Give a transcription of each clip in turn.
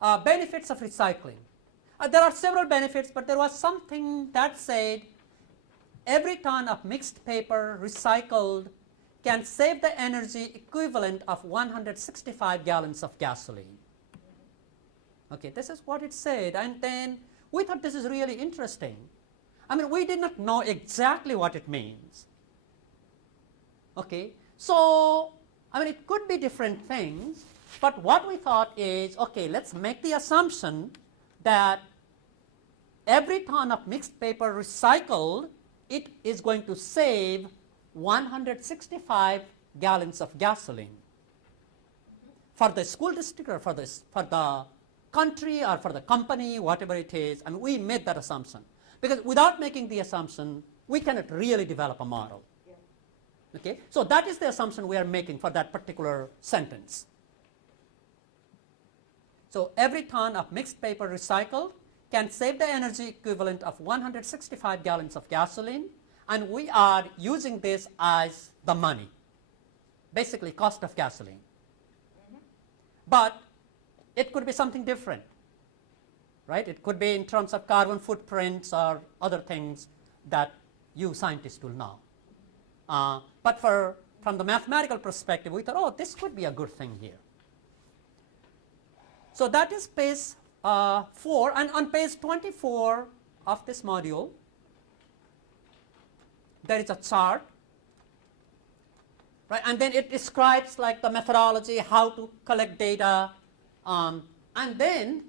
benefits of recycling. There are several benefits, but there was something that said every ton of mixed paper recycled can save the energy equivalent of 165 gallons of gasoline. Okay, this is what it said, and then we thought this is really interesting. I mean, we did not know exactly what it means. Okay, so I mean, it could be different things, but what we thought is, okay, let's make the assumption that every ton of mixed paper recycled, it is going to save 165 gallons of gasoline. For the school district or for the country or for the company, whatever it is, I mean, we made that assumption. Because without making the assumption, we cannot really develop a model. Yeah. Okay? So that is the assumption we are making for that particular sentence. So every ton of mixed paper recycled can save the energy equivalent of 165 gallons of gasoline, and we are using this as the money, basically cost of gasoline. Mm-hmm. But it could be something different, right? It could be in terms of carbon footprints or other things that you scientists will know. But from the mathematical perspective, we thought, oh, this could be a good thing here. So that is page 4, and on page 24 of this module, there is a chart, right? And then it describes like the methodology, how to collect data, and then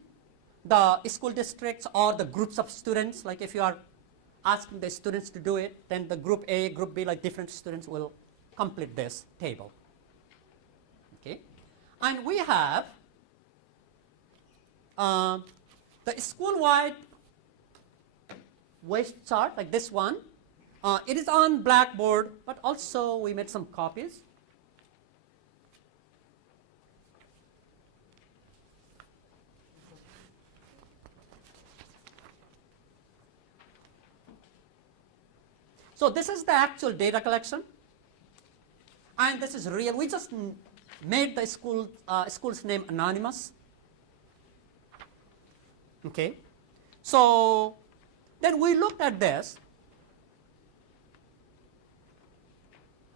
the school districts or the groups of students, like if you are asking the students to do it, then the group A, group B, like different students will complete this table. Okay, and we have the school-wide waste chart, like this one. It is on Blackboard, but also we made some copies. So this is the actual data collection, and this is real. We just made the school's name anonymous. Okay, so then we looked at this,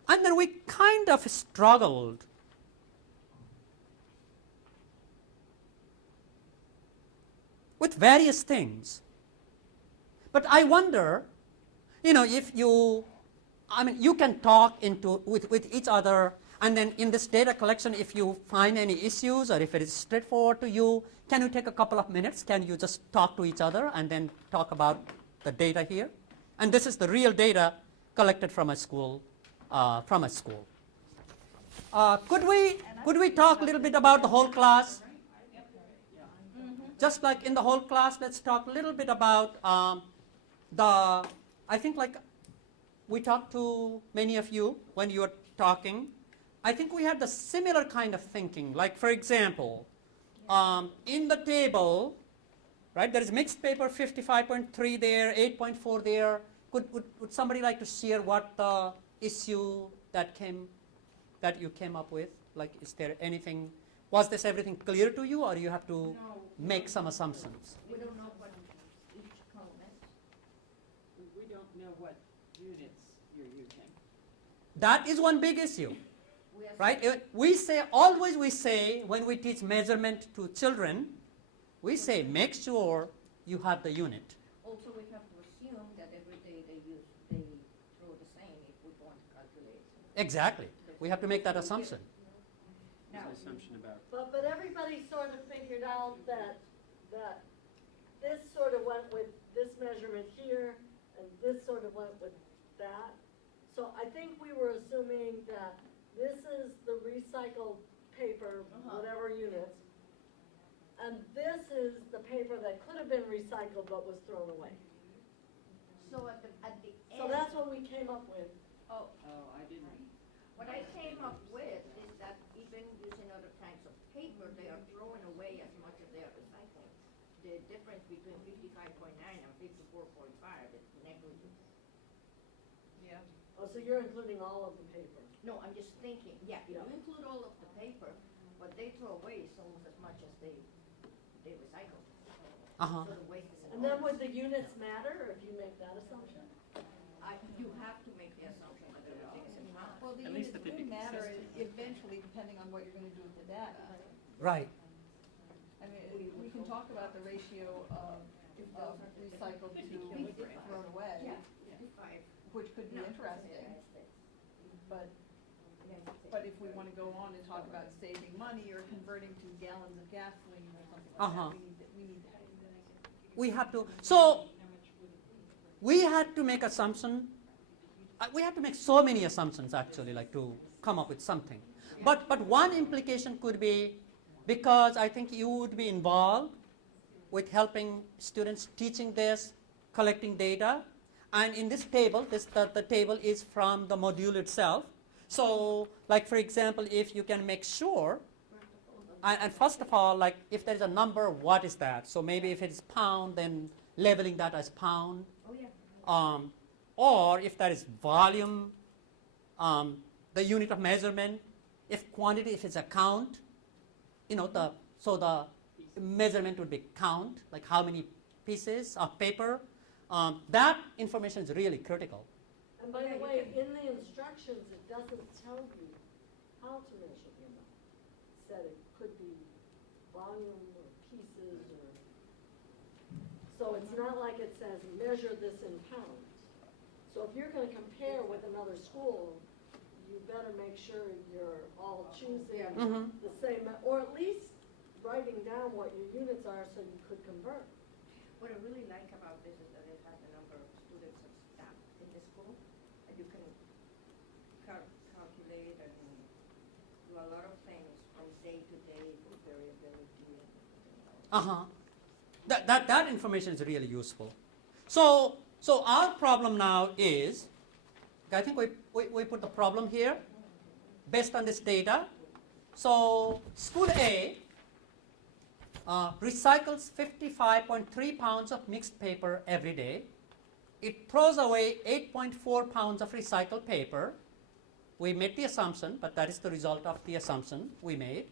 and then we kind of struggled with various things. But I wonder, you know, if you, I mean, you can talk with each other, and then in this data collection, if you find any issues or if it is straightforward to you, can you take a couple of minutes? Can you just talk to each other and then talk about the data here? And this is the real data collected from a school. Could we talk a little bit about the whole class? Just like in the whole class, let's talk a little bit about I think like we talked to many of you when you were talking. I think we had the similar kind of thinking. Like for example, in the table, right, there is mixed paper 55.3 there, 8.4 there. Would somebody like to share what the issue that you came up with? Like, is there anything? Was this everything clear to you, or you have to make some assumptions? We don't know what each column is. We don't know what units you're using. That is one big issue, right? We say when we teach measurement to children, we say make sure you have the unit. Also, we have to assume that every day they throw the same if we want to calculate. Exactly. We have to make that assumption. There's an assumption about. But everybody sort of figured out that this sort of went with this measurement here, and this sort of went with that. So I think we were assuming that this is the recycled paper, whatever units, and this is the paper that could have been recycled but was thrown away. So at the end. So that's what we came up with. Oh, I didn't. what I came up with is that even using other kinds of paper, they are throwing away as much as they are recycling. The difference between 55.9 and 54.5 is negligible. Yeah. Oh, so you're including all of the paper. No, I'm just thinking, yeah, if you include all of the paper, what they throw away is almost as much as they they recycle. Uh-huh. So the waste is. And then would the units matter if you make that assumption? You have to make the assumption that everything is in pounds. Well, the At least units that they do be matter consistent. eventually, depending on what you're gonna do with the data. Right. I mean, we can talk about the ratio of recycled to thrown away, Yeah, 55. which could be No, interesting, United States. but, but if we wanna go on and talk about saving money or converting to gallons of gasoline or something like Uh-huh. that, we need that. We have to, so we had to make assumption, we had to make so many assumptions actually, like to come up with something. But one implication could be, because I think you would be involved with helping students teaching this, collecting data, and in this table, the table is from the module itself. So, like for example, if you can make sure, and first of all, like if there is a number, what is that? So maybe if it's pound, then labeling that as pound. Oh, yeah. Or if there is volume, the unit of measurement. If quantity, if it's a count, the measurement would be count, like how many pieces of paper. That information is really critical. And by the way, in the instructions, it doesn't tell you how to measure the amount. It said it could be volume or pieces or, so it's not like it says measure this in pounds. So if you're gonna compare with another school, you better make sure you're all choosing Mhm. the same, or at least writing down what your units are so you could convert. What I really like about this is that it has the number of students and staff in the school, and you can calculate and do a lot of things from day to day with variability and everything else. That information is really useful. So our problem now is, I think we put the problem here based on this data. So school A recycles 55.3 pounds of mixed paper every day. It throws away 8.4 pounds of recycled paper. We made the assumption, but that is the result of the assumption we made.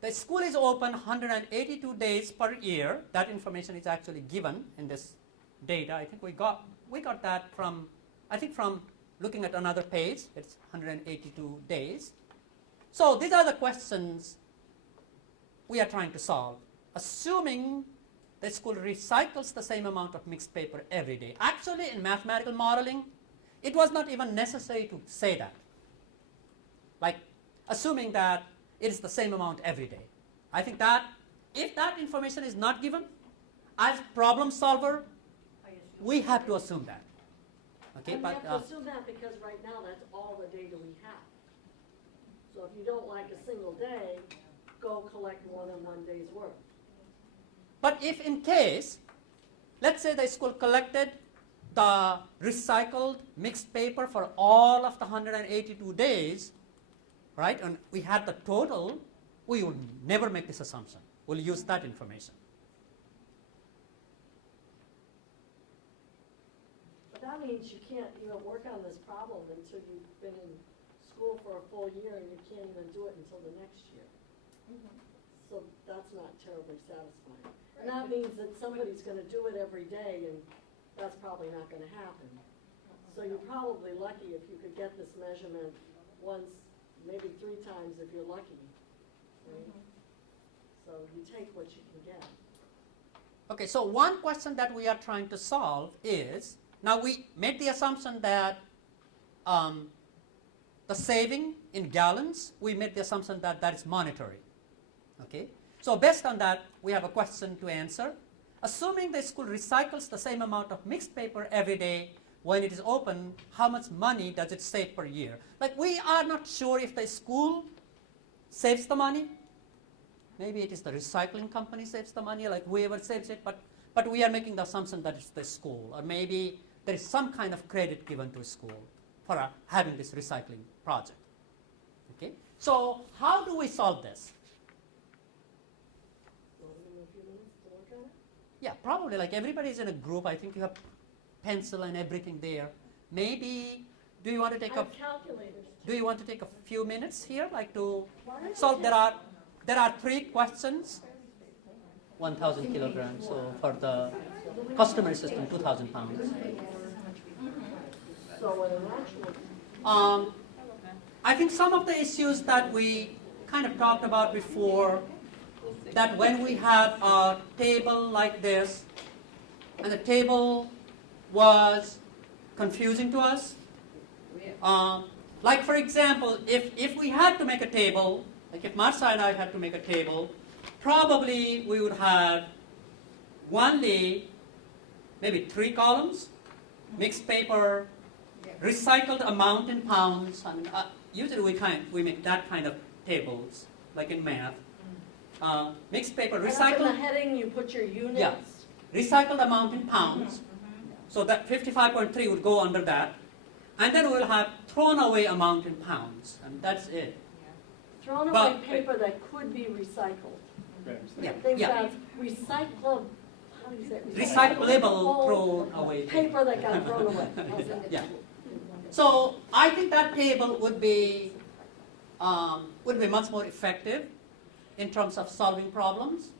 The school is open 182 days per year. That information is actually given in this data. I think we got that from looking at another page. It's 182 days. So these are the questions we are trying to solve. Assuming the school recycles the same amount of mixed paper every day. Actually, in mathematical modeling, it was not even necessary to say that. Like, assuming that it is the same amount every day. I think that if that information is not given, as problem solver, I assume we have to assume that. Okay, And we but have to assume that because right now that's all the data we have. So if you don't like a single day, go collect more than one day's worth. but if in case, let's say the school collected the recycled mixed paper for all of the 182 days, right, and we had the total, we will never make this assumption. We'll use that information. But that means you can't even work on this problem until you've been in school for a full year and you can't even do it until the next year. So that's not terribly satisfying. And that means that somebody's gonna do it every day and that's probably not gonna happen. So you're probably lucky if you could get this measurement once, maybe 3 times if you're lucky. Right? So you take what you can get. Okay, so one question that we are trying to solve is, now we made the assumption that the saving in gallons, we made the assumption that that is monetary. Okay, so based on that, we have a question to answer. Assuming the school recycles the same amount of mixed paper every day when it is open, how much money does it save per year? Like, we are not sure if the school saves the money. Maybe it is the recycling company saves the money, like whoever saves it, but we are making the assumption that it's the school, or maybe there is some kind of credit given to a school for having this recycling project. Okay, so how do we solve this? Want to give me a few minutes to work on it? Yeah, probably, like everybody is in a group. I think you have pencil and everything there. Maybe, do you want to take I a have calculators. do you want to take a few minutes here, like to Why don't you solve? take- There are 3 questions. 1,000 kilograms. So for the customary system, 2,000 pounds. So in an actual, I think some of the issues that we kind of talked about before, that when we have a table like this, and the table was confusing to us, like for example, if we had to make a table, like if Marsha and I had to make a table, probably we would have only maybe 3 columns, mixed paper, recycled amount in pounds. I mean, usually we make that kind of tables, like in math. Mixed paper, and up in the recycled, heading, you put your units. Yeah. Recycled amount in pounds. So that 55.3 would go under that. And then we'll have thrown away amount in pounds. And that's it. Thrown away But- paper that could be recycled. Yeah, I think yeah. that's recyclable, how do you say it? Recyclable, thrown away. Paper that got thrown away. Yeah. So I think that table would be much more effective in terms of solving problems.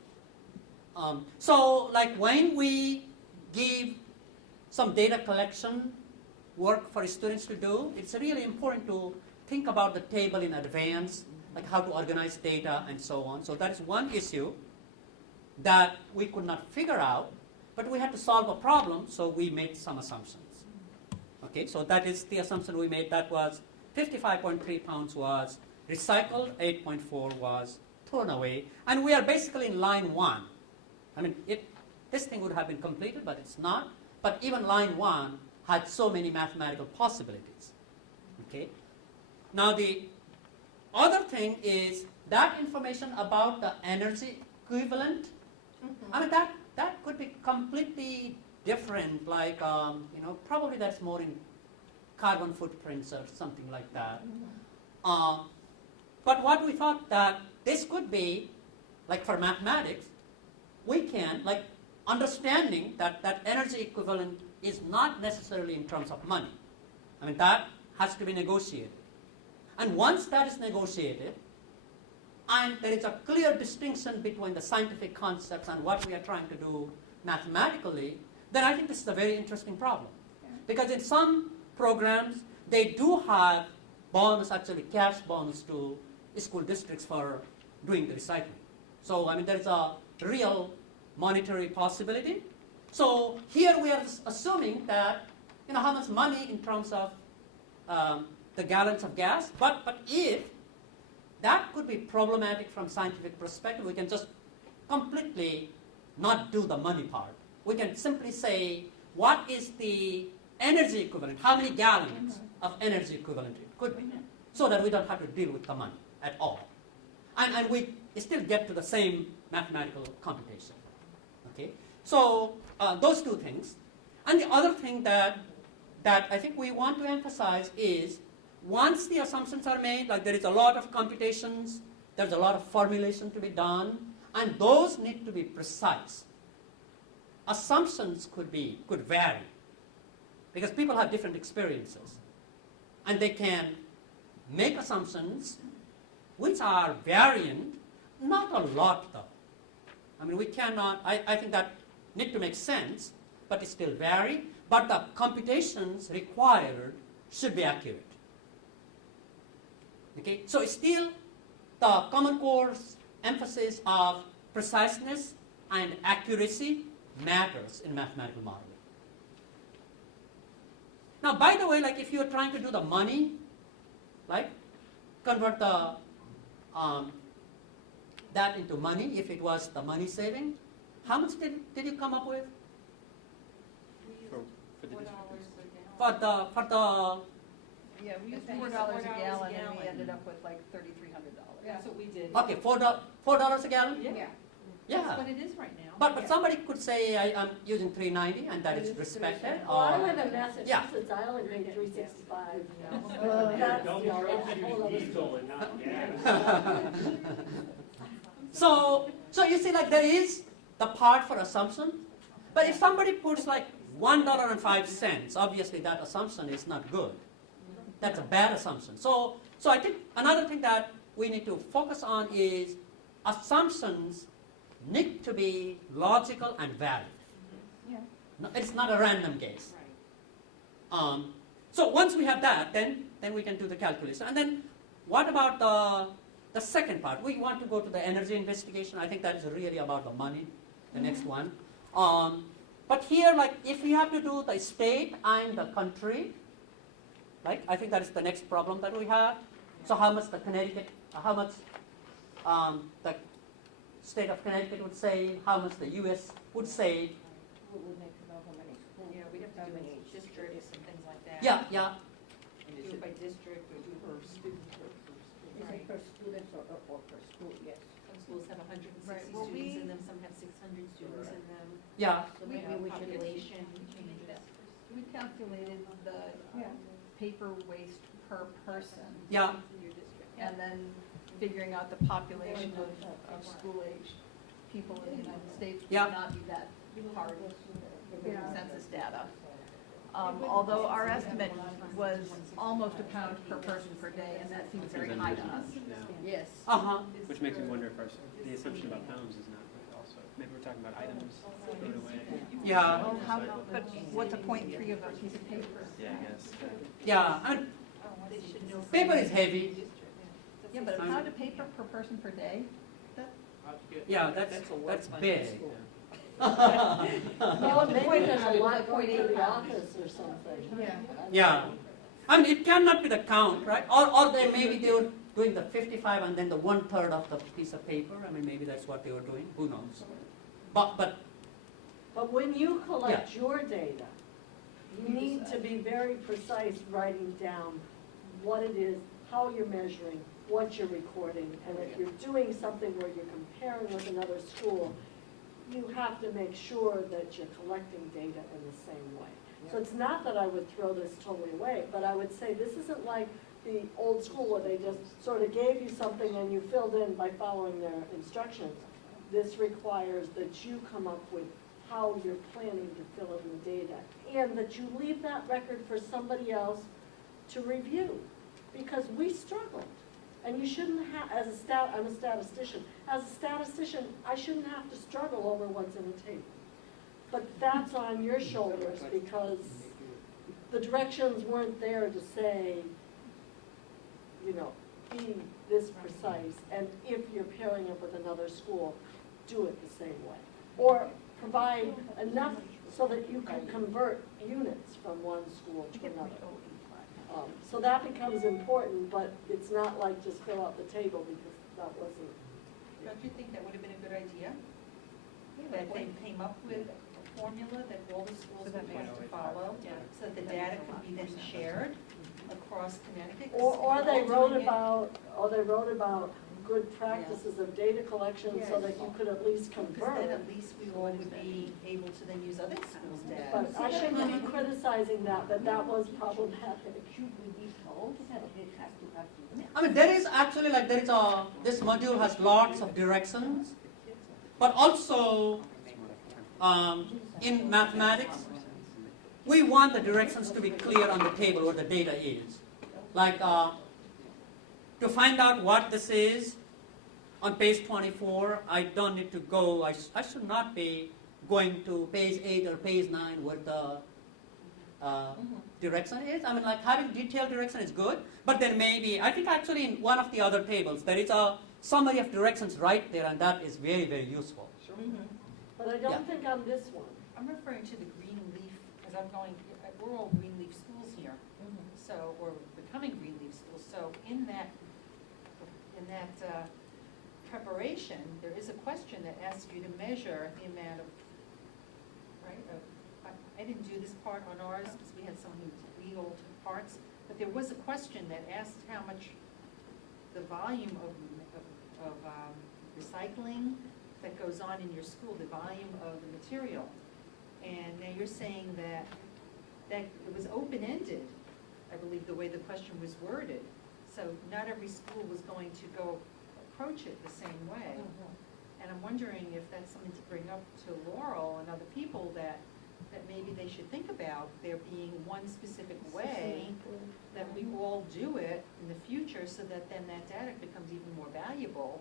So like when we give some data collection work for students to do, it's really important to think about the table in advance, like how to organize data and so on. So that is one issue that we could not figure out, but we had to solve a problem, so we made some assumptions. Okay, so that is the assumption we made. That was 55.3 pounds was recycled, 8.4 was thrown away, and we are basically in line 1. I mean, this thing would have been completed, but it's not. But even line 1 had so many mathematical possibilities. Okay. Now the other thing is that information about the energy equivalent. I mean that could be completely different. Like probably that's more in carbon footprints or something like that. But what we thought that this could be, like for mathematics, we can, like understanding that energy equivalent is not necessarily in terms of money. I mean, that has to be negotiated. And once that is negotiated, and there is a clear distinction between the scientific concepts and what we are trying to do mathematically, then I think this is a very interesting problem. Because in some programs, they do have bonus, actually cash bonus to school districts for doing the recycling. So, I mean, there is a real monetary possibility. So here we are assuming that, how much money in terms of the gallons of gas, but if that could be problematic from scientific perspective, we can just completely not do the money part. We can simply say, what is the energy equivalent? How many gallons of energy equivalent it could be? So that we don't have to deal with the money at all. And we still get to the same mathematical computation. Okay? So those two things. And the other thing that I think we want to emphasize is, once the assumptions are made, like there is a lot of computations, there's a lot of formulation to be done, and those need to be precise. Assumptions could vary, because people have different experiences. And they can make assumptions which are variant, not a lot though. I mean, we cannot, I think that need to make sense, but it still vary, but the computations required should be accurate. Okay, so still the Common Core's emphasis of preciseness and accuracy matters in mathematical modeling. Now, by the way, like if you're trying to do the money, like convert the that into money, if it was the money saving, how much did you come up with? For the district. For the Yeah, we used $4 a gallon and we ended up with like $3,300. That's what we did. okay, $4 a gallon? Yeah. Yeah. That's what it is right now. But somebody could say I'm using $3.90 and that is respected. Well, I or- live in Massachusetts, I only paid $3.65. That's, Don't you know, trust that's a you whole other diesel and not gas. So you see, like there is the part for assumption, but if somebody puts like $1.05, obviously that assumption is not good. That's a bad assumption. So I think another thing that we need to focus on is assumptions need to be logical and valid. Yeah. No, it's not a random case. Right. So once we have that, then we can do the calculation. And then what about the second part? We want to go to the energy investigation. I think that is really about the money, the next one. But here, like, if we have to do the state and the country, right? I think that is the next problem that we have. So how much the Connecticut, how much the state of Connecticut would save, how much the U.S. would save. We would make to know how many schools. Yeah, we'd have to how do many it districts and things like that. Yeah, yeah. Do it by district or do it per student or per school. Is it per students or per school? Yes. Some schools have 160 Right, well, students we- in them, some have 600 students in them. Yeah. So maybe we should. Population changes. We calculated the paper waste per person, Yeah. Your district. and then figuring out the population of school-aged people in the United States would Yeah. not be that hard census data. Although our estimate was almost a pound per person per day, and that seems very high to us. Now, Yes. Uh-huh. which makes me wonder if the assumption about pounds is not right also. Maybe we're talking about items thrown away. Yeah. Well, but what's a 0.3 of a piece of paper? Yeah, I guess. Yeah. I mean, They should know. paper is heavy. Yeah, but a pound of paper per person per day? Yeah, that's big. Well, maybe there's a lot going to 0.8 the pounds. office or something. Yeah. Yeah. I mean, it cannot be the count, right? Or they maybe they were doing the 55 and then the 1/3 of the piece of paper. I mean, maybe that's what they were doing. Who knows? But But when you collect your data, you need to be very precise writing down what it is, how you're measuring, what you're recording. And if you're doing something where you're comparing with another school, you have to make sure that you're collecting data in the same way. So it's not that I would throw this totally away, but I would say this isn't like the old school where they just sort of gave you something and you filled in by following their instructions. This requires that you come up with how you're planning to fill in the data, and that you leave that record for somebody else to review, because we struggled. And you shouldn't have, I'm a statistician, as a statistician, I shouldn't have to struggle over what's in a table. But that's on your shoulders, because the directions weren't there to say, you know, be this precise, and if you're pairing up with another school, do it the same way. Or provide enough so that you can convert units from one school to another. So that becomes important, but it's not like just fill out the table, because that wasn't. Don't you think that would have been a good idea? That they came up with a formula that all the schools would have to follow, so that the data could be then shared across Connecticut? Or they wrote about good practices of data collection so that you could at least Because convert. then at least we all would be able to then use other schools' data. But I shouldn't be criticizing that, but that was problematic. Should we be told that it has to have to? I mean, there is actually like this module has lots of directions, but also in mathematics, we want the directions to be clear on the table where the data is. Like to find out what this is on page 24, I don't need to go, I should not be going to page 8 or page 9 where the direction is. I mean, like having detailed direction is good, but then maybe, I think actually in one of the other tables, there is a summary of directions right there, and that is very, very useful. But I don't think on this one. I'm referring to the green leaf, because I'm going, we're all green leaf schools here, so, or becoming green leaf schools, so in that preparation, there is a question that asks you to measure the amount of, right, I didn't do this part on ours, because we had someone who lead all parts, but there was a question that asked how much the volume of recycling that goes on in your school, the volume of the material. And now you're saying that it was open-ended, I believe, the way the question was worded. So not every school was going to go approach it the same way. And I'm wondering if that's something to bring up to Laurel and other people, that maybe they should think about there being one specific way that we all do it in the future, so that then that data becomes even more valuable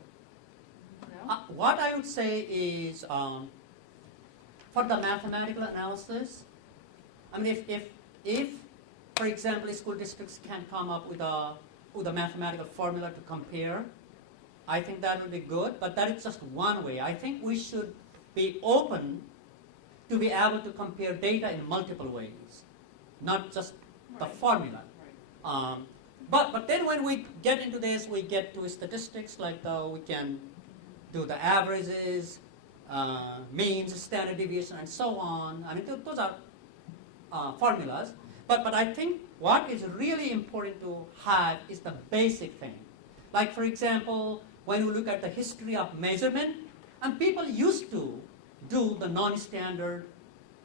No? What I would say is, for the mathematical analysis, I mean, if, for example, school districts can come up with a mathematical formula to compare, I think that would be good, but that is just one way. I think we should be open to be able to compare data in multiple ways, not just the formula. But then when we get into this, we get to statistics, like we can do the averages, means, standard deviation, and so on. I mean, those are formulas. But I think what is really important to have is the basic thing. Like, for example, when you look at the history of measurement, and people used to do the non-standard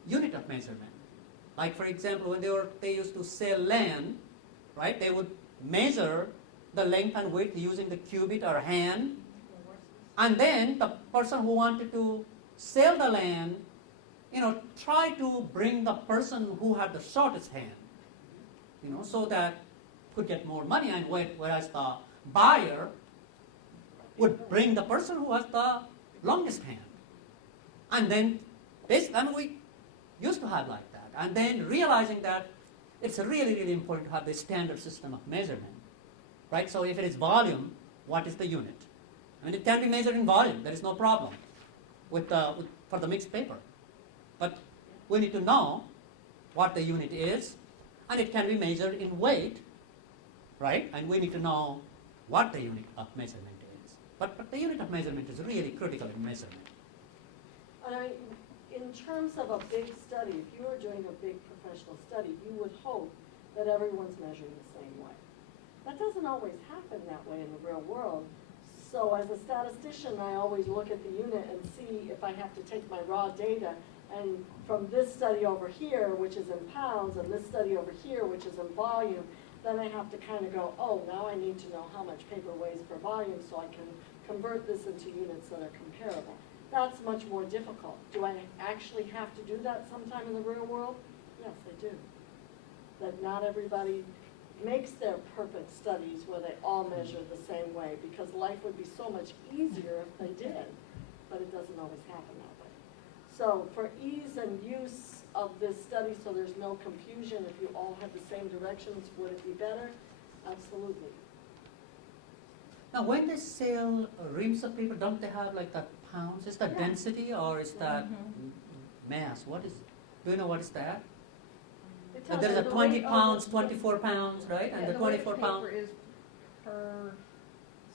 unit of measurement. Like, for example, when they used to sell land, right, they would measure the length and width using the cubit or hand, and then the person who wanted to sell the land, try to bring the person who had the shortest hand, so that could get more money, and whereas the buyer would bring the person who has the longest hand. And then we used to have like that. And then realizing that it's really, really important to have the standard system of measurement, right? So if it is volume, what is the unit? I mean, it can be measured in volume. There is no problem for the mixed paper. But we need to know what the unit is, and it can be measured in weight, right? And we need to know what the unit of measurement is. But the unit of measurement is really critical in measurement. And in terms of a big study, if you were doing a big professional study, you would hope that everyone's measuring the same way. That doesn't always happen that way in the real world. So as a statistician, I always look at the unit and see if I have to take my raw data, and from this study over here, which is in pounds, and this study over here, which is in volume, then I have to kind of go, oh, now I need to know how much paper weighs per volume so I can convert this into units that are comparable. That's much more difficult. Do I actually have to do that sometime in the real world? Yes, I do. That not everybody makes their perfect studies where they all measure the same way, because life would be so much easier if they did, but it doesn't always happen that way. So for ease and use of this study, so there's no confusion, if you all had the same directions, would it be better? Absolutely. Now, when they sell reams of paper, don't they have like that pounds? Is that Yeah. density or is that mass? What is? Do you know what is that? It And tells there is you a the 20 weight of pounds, the- 24 pounds, right? And Yeah, the weight of 24 pound. paper is per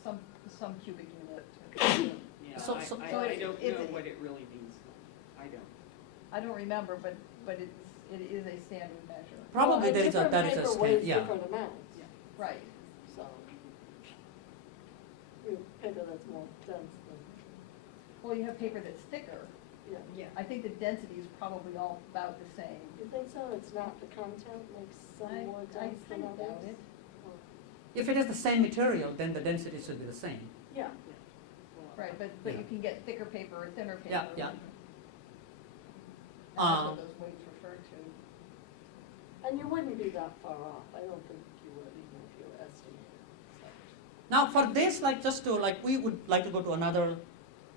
some cubic unit. Yeah, So- I so don't it's- know what it really means. I don't. I don't remember, but it is a standard measure. Probably Well, there is a different paper weighs standard. Yeah. different amounts, Right. so. You have paper that's more dense than, Well, you have paper that's thicker. yeah. Yeah. I think the density is probably all about the same. You think so? It's not the content makes some more dense than I doubt others? it. If it is the same material, then the density should be the same. Yeah. Right, but Yeah. you can get thicker paper or thinner paper. Yeah, yeah. And that's Um, what those weights refer to. And you wouldn't be that far off. I don't think you would, even if you estimated. Now for this, we would like to go to another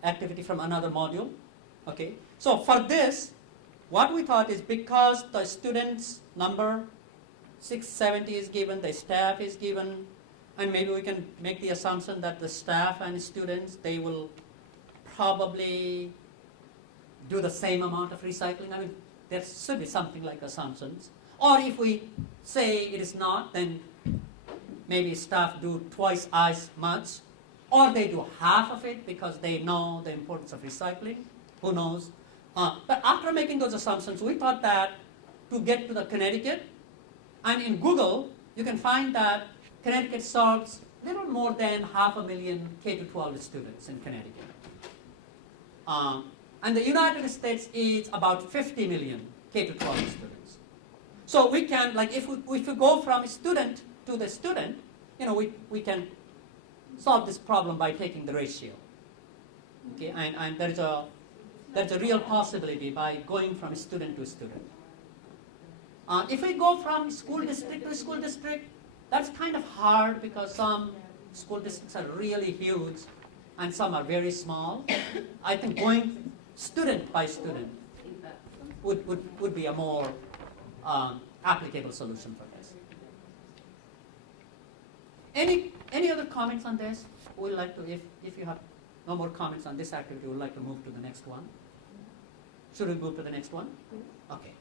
activity from another module. Okay. So for this, what we thought is, because the students number 670 is given, the staff is given, and maybe we can make the assumption that the staff and students, they will probably do the same amount of recycling. I mean, there should be something like assumptions. Or if we say it is not, then maybe staff do twice as much, or they do half of it because they know the importance of recycling. Who knows? But after making those assumptions, we thought that to get to the Connecticut, and in Google, you can find that Connecticut serves little more than 500,000 K-12 students in Connecticut. And the United States is about 50 million K-12 students. So we can, if we go from student to the student, we can solve this problem by taking the ratio. Okay, and there's a real possibility by going from student to student. If we go from school district to school district, that's kind of hard because some school districts are really huge, and some are very small. I think going student by student would be a more applicable solution for this. Any other comments on this? We'd like to, if you have no more comments on this activity, we'd like to move to the next one. Should we move to the next one? Okay.